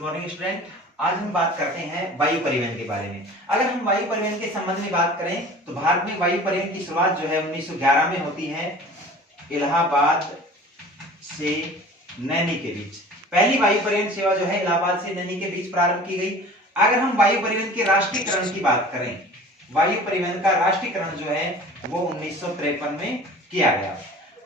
Morning student. आज हम बात करते हैं वायु परिवहन के बारे में। अगर हम वायु परिवहन के संबंध में बात करें तो भारत में वायु परिवहन की शुरुआत जो है 1911 में होती है, इलाहाबाद से नैनी के बीच। पहली वायु परिवहन सेवा जो है इलाहाबाद से नैनी के बीच प्रारंभ की गई। अगर हम वायु परिवहन के राष्ट्रीयकरण की बात करें, वायु परिवहन का राष्ट्रीयकरण जो है वो 1953 में किया गया।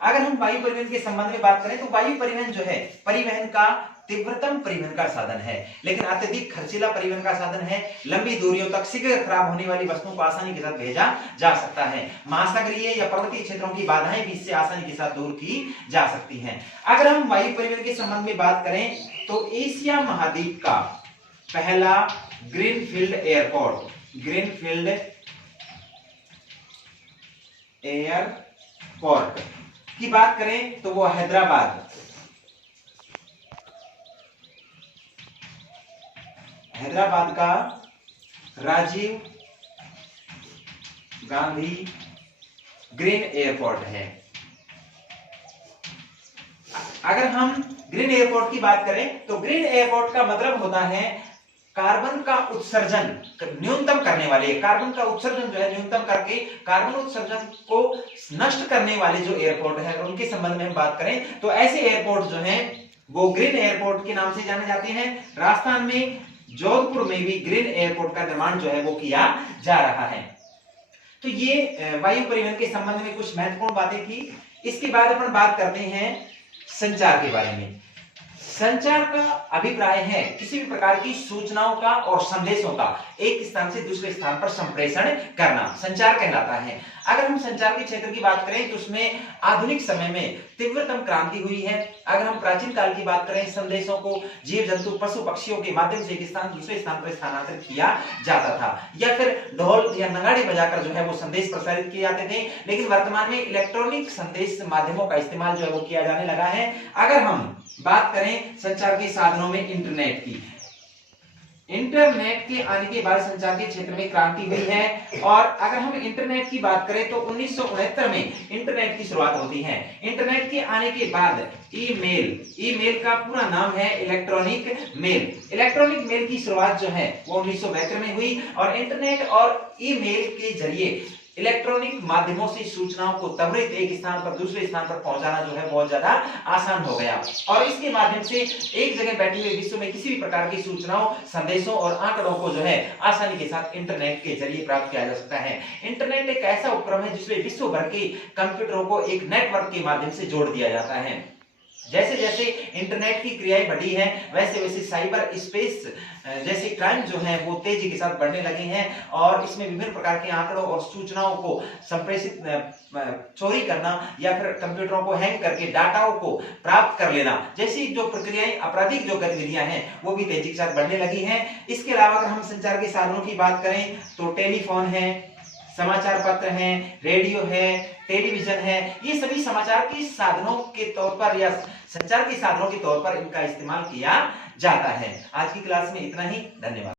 अगर हम वायु परिवहन के संबंध में बात करें तो वायु परिवहन जो है परिवहन का तीव्रतम परिवहन का साधन है, लेकिन अत्यधिक खर्चीला परिवहन का साधन है। लंबी दूरियों तक शीघ्र खराब होने वाली वस्तुओं को आसानी के साथ भेजा जा सकता है। महासागरीय या पर्वतीय क्षेत्रों की बाधाएं भी इससे आसानी के साथ दूर की जा सकती हैं। अगर हम वायु परिवहन के संबंध में बात करें तो एशिया महाद्वीप का पहला ग्रीनफील्ड एयरपोर्ट की बात करें तो वो हैदराबाद का राजीव गांधी ग्रीन एयरपोर्ट है। अगर हम ग्रीन एयरपोर्ट की बात करें तो ग्रीन एयरपोर्ट का मतलब होता है कार्बन का उत्सर्जन न्यूनतम करने वाले, कार्बन का उत्सर्जन जो है न्यूनतम करके कार्बन उत्सर्जन को नष्ट करने वाले जो एयरपोर्ट है, उनके संबंध में हम बात करें तो ऐसे एयरपोर्ट जो हैं वो ग्रीन एयरपोर्ट के नाम से जाने जाते हैं। राजस्थान में जोधपुर में भी ग्रीन एयरपोर्ट का निर्माण जो है वो किया जा रहा है। तो ये वायु परिवहन के संबंध में कुछ महत्वपूर्ण बातें थी। इसके बाद अपन बात करते हैं संचार के बारे में। संचार का अभिप्राय है किसी भी प्रकार की सूचनाओं का और संदेशों का एक स्थान से दूसरे स्थान पर संप्रेषण करना संचार कहलाता है। अगर हम संचार के क्षेत्र की बात करें तो उसमें आधुनिक समय में तीव्रतम क्रांति हुई है। अगर हम प्राचीन काल की बात करें, संदेशों को जीव जंतु पशु पक्षियों के माध्यम से एक स्थान दूसरे स्थान पर स्थानांतरित किया जाता था, या फिर ढोल या नगाड़े बजाकर जो है वो संदेश प्रसारित किए जाते थे। लेकिन वर्तमान में इलेक्ट्रॉनिक संदेश माध्यमों का इस्तेमाल जो है वो किया जाने लगा है। अगर हम बात करें संचार के साधनों में इंटरनेट के आने के बाद संचार के क्षेत्र में क्रांति हुई है। और अगर हम इंटरनेट की बात करें तो 1969 में इंटरनेट की शुरुआत होती है। इंटरनेट के आने के बाद ईमेल का पूरा नाम है इलेक्ट्रॉनिक मेल की शुरुआत जो है वो 1972 में हुई। और इंटरनेट और ईमेल के जरिए इलेक्ट्रॉनिक माध्यमों से सूचनाओं को त्वरित एक स्थान पर दूसरे स्थान पर पहुंचाना जो है बहुत ज्यादा आसान हो गया। और इसके माध्यम से एक जगह बैठे हुए विश्व में किसी भी प्रकार की सूचनाओं, संदेशों और आंकड़ों को जो है आसानी के साथ इंटरनेट के जरिए प्राप्त किया जा सकता है। इंटरनेट एक ऐसा उपक्रम है जिसमें विश्व भर के कंप्यूटरों को एक नेटवर्क के माध्यम से जोड़ दिया जाता है। जैसे जैसे इंटरनेट की क्रियाएं बढ़ी है वैसे वैसे साइबर स्पेस जैसे क्राइम जो है वो तेजी के साथ बढ़ने लगे हैं। और इसमें विभिन्न प्रकार के आंकड़ों और सूचनाओं को संप्रेषित चोरी करना या फिर कंप्यूटरों को हैक करके डाटाओं को प्राप्त कर लेना जैसी जो प्रक्रियाएं, आपराधिक जो गतिविधियां हैं वो भी तेजी के साथ बढ़ने लगी हैं। इसके अलावा अगर हम संचार के साधनों की बात करें तो टेलीफोन है, समाचार पत्र हैं, रेडियो है, टेलीविजन है, ये सभी समाचार के साधनों के तौर पर या संचार के साधनों के तौर पर इनका इस्तेमाल किया जाता है। आज की क्लास में इतना ही। धन्यवाद।